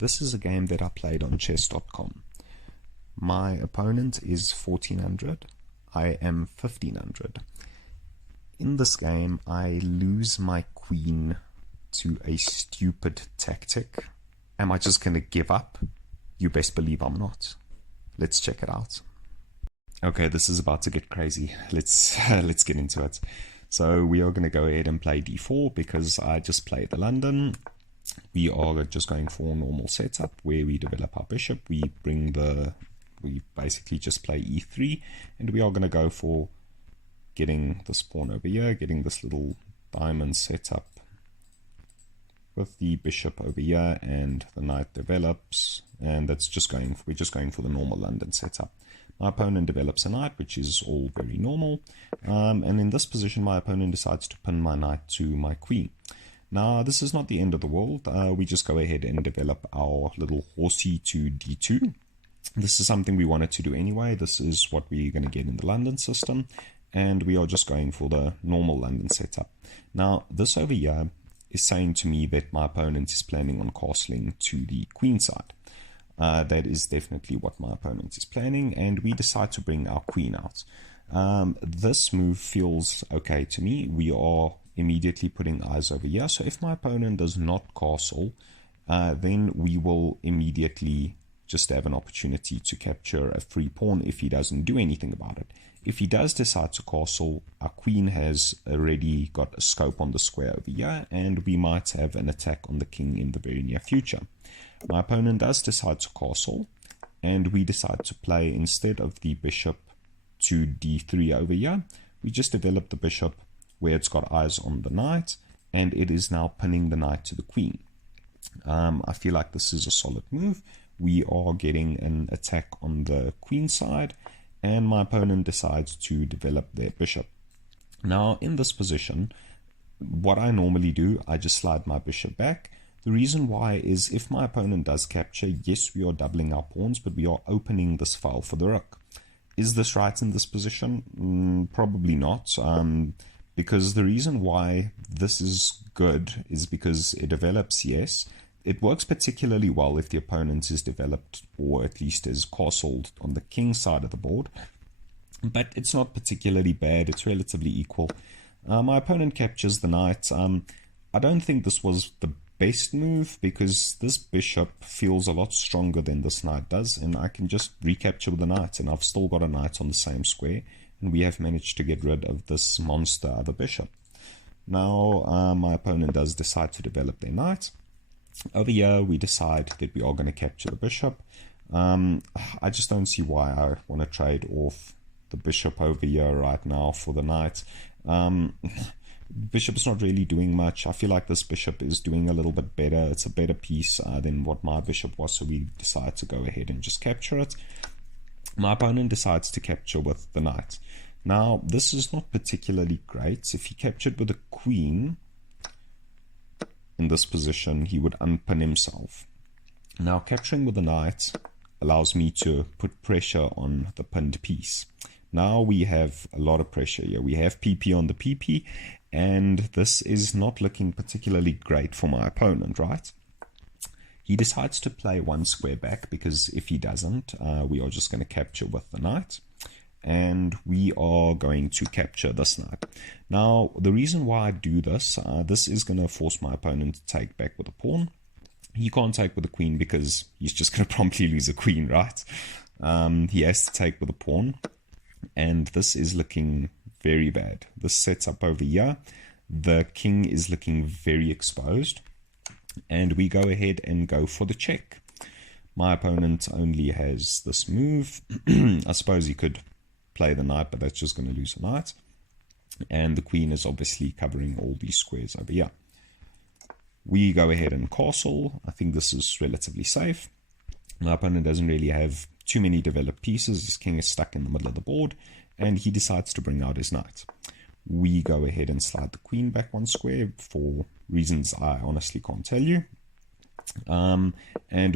This is a game that I played on chess.com. My opponent is 1400. I am 1500. In this game, I lose my queen to a stupid tactic. Am I just going to give up? You best believe I'm not. Let's check it out. Okay, this is about to get crazy. Let's get into it. So we are going to go ahead and play d4 because I just played the London. We are just going for a normal setup where we develop our bishop. We basically just play e3, and we are going to go for getting this pawn over here, getting this little diamond set up with the bishop over here, and the knight develops, and we're just going for the normal London setup. My opponent develops a knight, which is all very normal, and in this position my opponent decides to pin my knight to my queen. Now this is not the end of the world. We just go ahead and develop our little horsey to d2. This is something we wanted to do anyway. This is what we're going to get in the London system, and we are just going for the normal London setup. Now this over here is saying to me that my opponent is planning on castling to the queen side. That is definitely what my opponent is planning, and we decide to bring our queen out. This move feels okay to me. We are immediately putting eyes over here, so if my opponent does not castle, then we will immediately just have an opportunity to capture a free pawn if he doesn't do anything about it. If he does decide to castle, our queen has already got a scope on the square over here, and we might have an attack on the king in the very near future. My opponent does decide to castle, and we decide to play, instead of the bishop to d3 over here, we just develop the bishop where it's got eyes on the knight, and it is now pinning the knight to the queen. I feel like this is a solid move. We are getting an attack on the queen side, and my opponent decides to develop their bishop. Now in this position, what I normally do, I just slide my bishop back. The reason why is if my opponent does capture, yes, we are doubling our pawns, but we are opening this file for the rook. Is this right in this position? Probably not, because the reason why this is good is because it develops, yes. It works particularly well if the opponent is developed, or at least is castled on the king side of the board, but it's not particularly bad. It's relatively equal. My opponent captures the knight. I don't think this was the best move because this bishop feels a lot stronger than this knight does, and I can just recapture the knight, and I've still got a knight on the same square, and we have managed to get rid of this monster of a bishop. Now my opponent does decide to develop their knight. Over here we decide that we are going to capture the bishop. I just don't see why I want to trade off the bishop over here right now for the knight. Bishop's not really doing much. I feel like this bishop is doing a little bit better. It's a better piece than what my bishop was, so we decide to go ahead and just capture it. My opponent decides to capture with the knight. Now this is not particularly great. If he captured with a queen in this position, he would unpin himself. Now capturing with the knight allows me to put pressure on the pinned piece. Now we have a lot of pressure here. We have PP on the PP, and this is not looking particularly great for my opponent, right? He decides to play one square back, because if he doesn't, we are just going to capture with the knight, and we are going to capture this knight. Now the reason why I do this, this is going to force my opponent to take back with a pawn. He can't take with a queen because he's just going to promptly lose a queen, right? He has to take with a pawn, and this is looking very bad. This sets up over here. The king is looking very exposed, and we go ahead and go for the check. My opponent only has this move. I suppose he could play the knight, but that's just going to lose a knight, and the queen is obviously covering all these squares over here. We go ahead and castle. I think this is relatively safe. My opponent doesn't really have too many developed pieces. His king is stuck in the middle of the board, and he decides to bring out his knight. We go ahead and slide the queen back one square for reasons I honestly can't tell you. And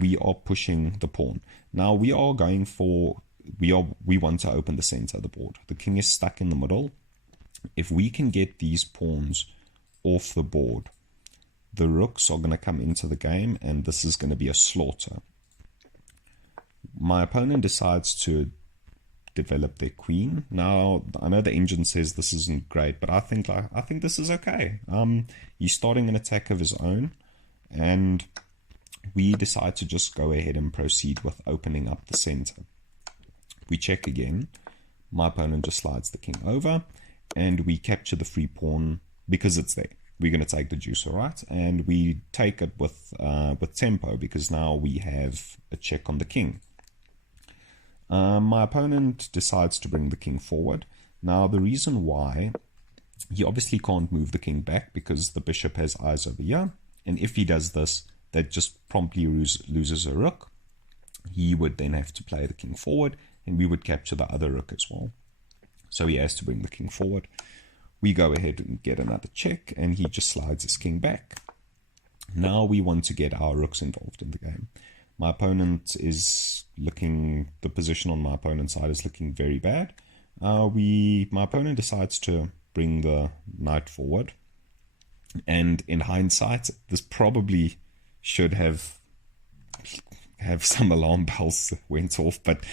we are pushing the pawn. Now we are going for, we want to open the center of the board. The king is stuck in the middle. If we can get these pawns off the board, the rooks are going to come into the game, and this is going to be a slaughter. My opponent decides to develop their queen. Now, I know the engine says this isn't great, but I think this is okay. He's starting an attack of his own, and we decide to just go ahead and proceed with opening up the center. We check again. My opponent just slides the king over, and we capture the free pawn because it's there. We're going to take the juice, all right? And we take it with tempo because now we have a check on the king. My opponent decides to bring the king forward. Now, the reason why, he obviously can't move the king back because the bishop has eyes over here. And if he does this, that just promptly loses a rook. He would then have to play the king forward, and we would capture the other rook as well. So he has to bring the king forward. We go ahead and get another check, and he just slides his king back. Now we want to get our rooks involved in the game. My opponent is looking, the position on my opponent's side is looking very bad. My opponent decides to bring the knight forward. And in hindsight, this probably should have some alarm bells went off, but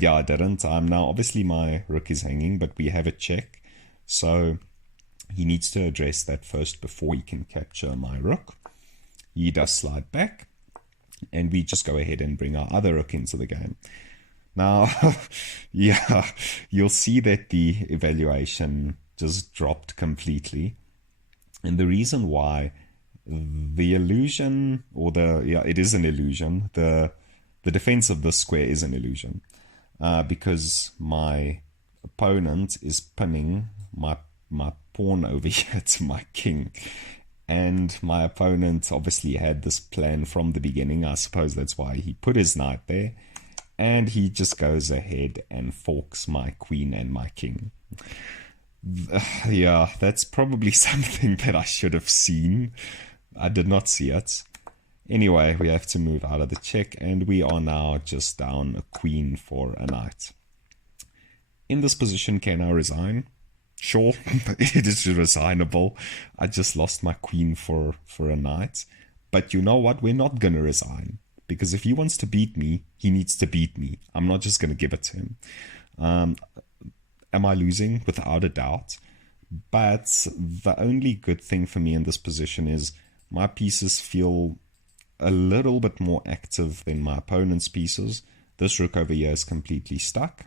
yeah, I didn't. Now obviously my rook is hanging, but we have a check, so he needs to address that first before he can capture my rook. He does slide back, and we just go ahead and bring our other rook into the game. Now, yeah, you'll see that the evaluation just dropped completely, and the reason why, the illusion, or it is an illusion. The defense of this square is an illusion, because my opponent is pinning my pawn over here to my king, and my opponent obviously had this plan from the beginning. I suppose that's why he put his knight there, and he just goes ahead and forks my queen and my king. Yeah, that's probably something that I should have seen. I did not see it. Anyway, we have to move out of the check, and we are now just down a queen for a knight. In this position, can I resign? Sure, it is resignable. I just lost my queen for a knight. But you know what? We're not going to resign. Because if he wants to beat me, he needs to beat me. I'm not just going to give it to him. Am I losing? Without a doubt. But the only good thing for me in this position is my pieces feel a little bit more active than my opponent's pieces. This rook over here is completely stuck.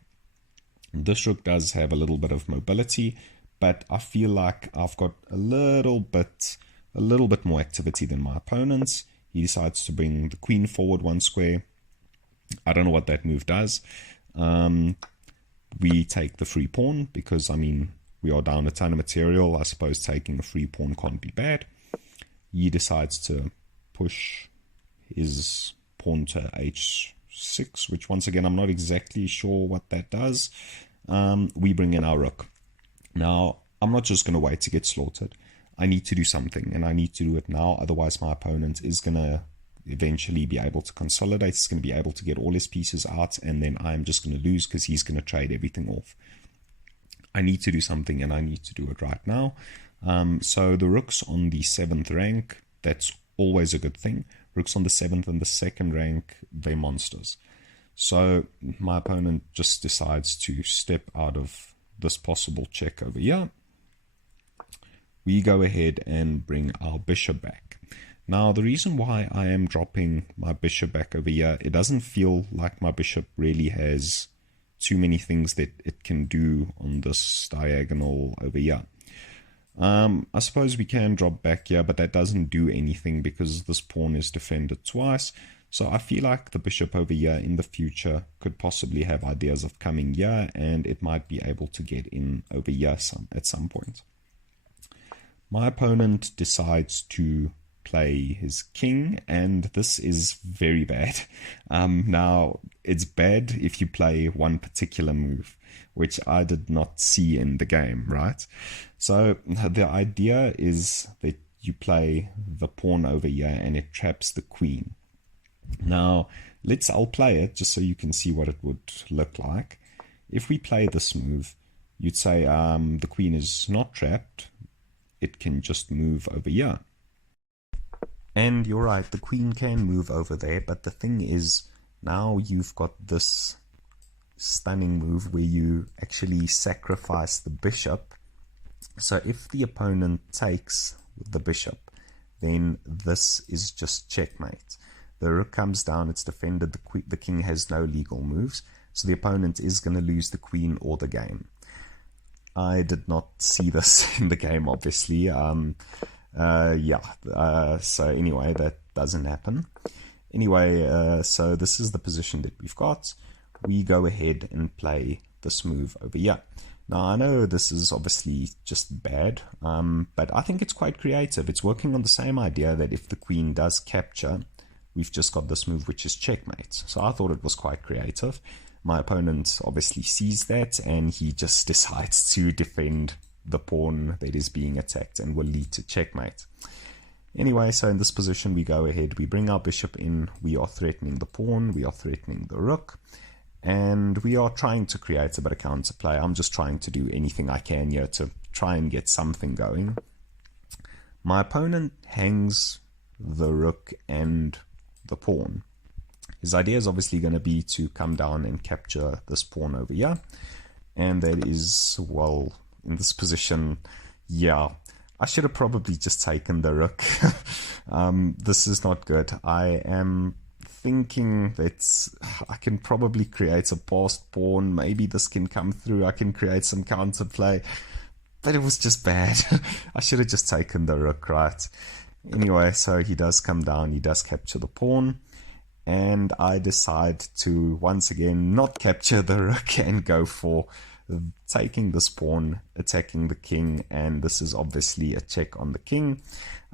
This rook does have a little bit of mobility, but I feel like I've got a little bit more activity than my opponent's. He decides to bring the queen forward one square. I don't know what that move does. We take the free pawn because, I mean, we are down a ton of material. I suppose taking a free pawn can't be bad. He decides to push his pawn to h6, which once again, I'm not exactly sure what that does. We bring in our rook. Now, I'm not just going to wait to get slaughtered. I need to do something, and I need to do it now. Otherwise, my opponent is going to eventually be able to consolidate. He's going to be able to get all his pieces out, and then I'm just going to lose because he's going to trade everything off. I need to do something, and I need to do it right now. So the rooks on the 7th rank, that's always a good thing. Rooks on the 7th and the 2nd rank, they're monsters. So my opponent just decides to step out of this possible check over here. We go ahead and bring our bishop back. Now, the reason why I am dropping my bishop back over here, it doesn't feel like my bishop really has too many things that it can do on this diagonal over here. I suppose we can drop back here, but that doesn't do anything because this pawn is defended twice. So I feel like the bishop over here in the future could possibly have ideas of coming here, and it might be able to get in over here at some point. My opponent decides to play his king, and this is very bad. Now, it's bad if you play one particular move, which I did not see in the game, right? So the idea is that you play the pawn over here and it traps the queen. Now, I'll play it just so you can see what it would look like. If we play this move, you'd say the queen is not trapped. It can just move over here. And you're right, the queen can move over there, but the thing is, now you've got this stunning move where you actually sacrifice the bishop. So if the opponent takes the bishop, then this is just checkmate. The rook comes down, it's defended, the king has no legal moves, so the opponent is going to lose the queen or the game. I did not see this in the game, obviously. So anyway, that doesn't happen. Anyway, so this is the position that we've got. We go ahead and play this move over here. Now, I know this is obviously just bad, but I think it's quite creative. It's working on the same idea that if the queen does capture, we've just got this move, which is checkmate. So I thought it was quite creative. My opponent obviously sees that, and he just decides to defend the pawn that is being attacked and will lead to checkmate. Anyway, so in this position, we go ahead, we bring our bishop in, we are threatening the pawn, we are threatening the rook, and we are trying to create a bit of counterplay. I'm just trying to do anything I can here to try and get something going. My opponent hangs the rook and the pawn. His idea is obviously going to be to come down and capture this pawn over here. And that is, well, in this position, yeah, I should have probably just taken the rook. This is not good. I am thinking that I can probably create a passed pawn. Maybe this can come through. I can create some counterplay. But it was just bad. I should have just taken the rook, right? Anyway, so he does come down. He does capture the pawn. And I decide to, once again, not capture the rook and go for taking this pawn, attacking the king, and this is obviously a check on the king.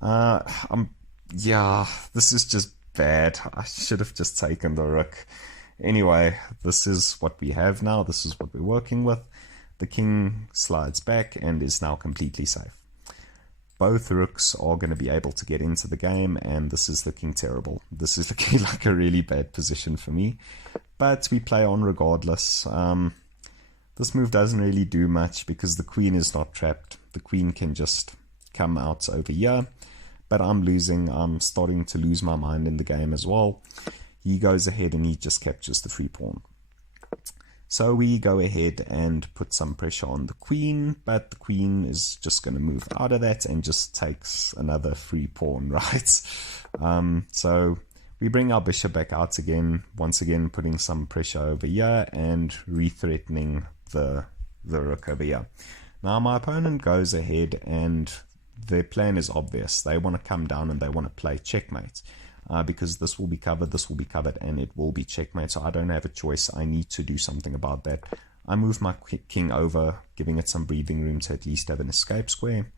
Yeah, this is just bad. I should have just taken the rook. Anyway, this is what we have now. This is what we're working with. The king slides back and is now completely safe. Both rooks are going to be able to get into the game, and this is looking terrible. This is looking like a really bad position for me, but we play on regardless. This move doesn't really do much because the queen is not trapped. The queen can just come out over here, but I'm losing. I'm starting to lose my mind in the game as well. He goes ahead and he just captures the free pawn. So we go ahead and put some pressure on the queen, but the queen is just going to move out of that and just takes another free pawn, right? So we bring our bishop back out again, once again putting some pressure over here and re-threatening the rook over here. Now my opponent goes ahead and their plan is obvious. They want to come down and they want to play checkmate. Because this will be covered, and it will be checkmate. So I don't have a choice. I need to do something about that. I move my king over, giving it some breathing room to at least have an escape square.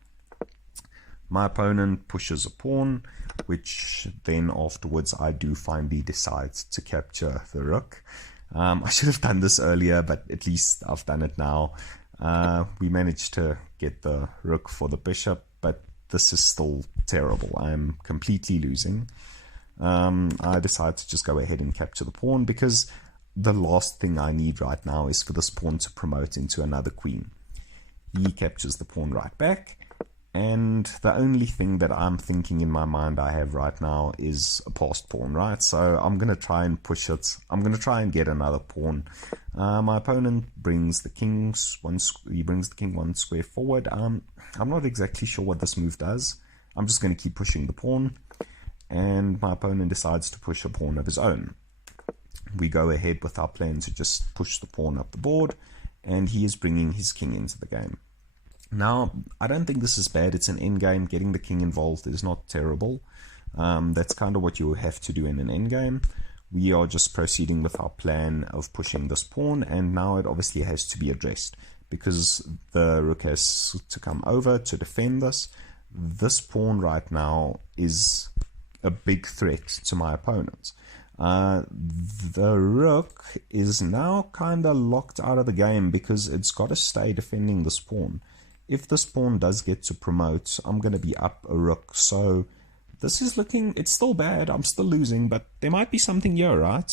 My opponent pushes a pawn, which then afterwards I do finally decide to capture the rook. I should have done this earlier, but at least I've done it now. We managed to get the rook for the bishop, but this is still terrible. I'm completely losing. I decide to just go ahead and capture the pawn because the last thing I need right now is for this pawn to promote into another queen. He captures the pawn right back, and the only thing that I'm thinking in my mind I have right now is a passed pawn, right? So I'm going to try and push it. I'm going to try and get another pawn. My opponent brings the king one square forward. I'm not exactly sure what this move does. I'm just going to keep pushing the pawn. And my opponent decides to push a pawn of his own. We go ahead with our plan to just push the pawn up the board, and he is bringing his king into the game. Now, I don't think this is bad. It's an endgame. Getting the king involved is not terrible. That's kind of what you have to do in an endgame. We are just proceeding with our plan of pushing this pawn, and now it obviously has to be addressed because the rook has to come over to defend this. This pawn right now is a big threat to my opponent. The rook is now kind of locked out of the game because it's got to stay defending this pawn. If this pawn does get to promote, I'm going to be up a rook. So this is looking, it's still bad. I'm still losing, but there might be something here, right?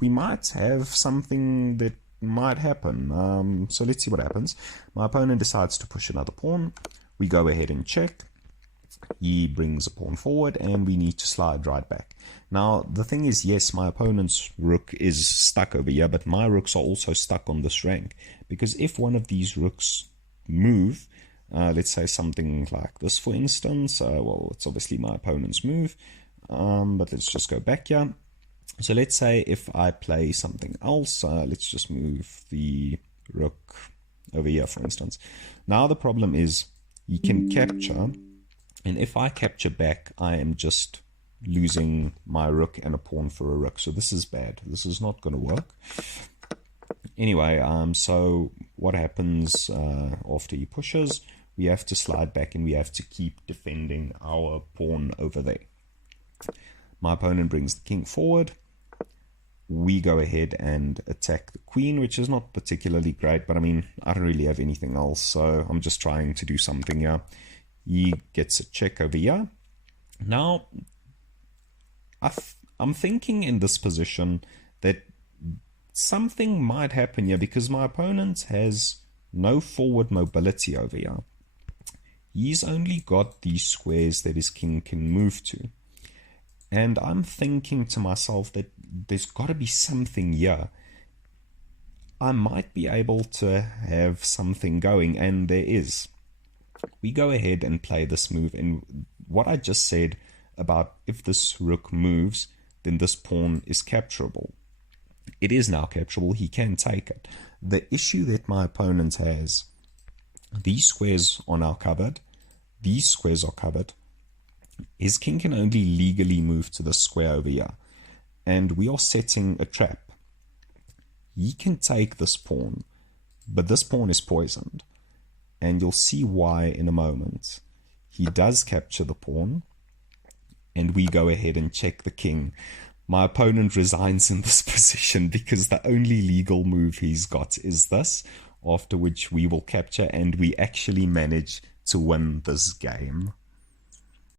We might have something that might happen. So let's see what happens. My opponent decides to push another pawn. We go ahead and check. He brings a pawn forward, and we need to slide right back. Now, the thing is, yes, my opponent's rook is stuck over here, but my rooks are also stuck on this rank. Because if one of these rooks move, let's say something like this, for instance, well, it's obviously my opponent's move, but let's just go back here. So let's say if I play something else, let's just move the rook over here, for instance. Now the problem is he can capture, and if I capture back, I am just losing my rook and a pawn for a rook. So this is bad. This is not going to work. Anyway, so what happens after he pushes? We have to slide back, and we have to keep defending our pawn over there. My opponent brings the king forward. We go ahead and attack the queen, which is not particularly great, but I mean, I don't really have anything else, so I'm just trying to do something here. He gets a check over here. Now, I'm thinking in this position that something might happen here, because my opponent has no forward mobility over here. He's only got these squares that his king can move to. And I'm thinking to myself that there's got to be something here. I might be able to have something going, and there is. We go ahead and play this move, and what I just said about if this rook moves, then this pawn is capturable. It is now capturable. He can take it. The issue that my opponent has, these squares are now covered. These squares are covered. His king can only legally move to the square over here, and we are setting a trap. He can take this pawn, but this pawn is poisoned, and you'll see why in a moment. He does capture the pawn, and we go ahead and check the king. My opponent resigns in this position because the only legal move he's got is this, after which we will capture, and we actually manage to win this game.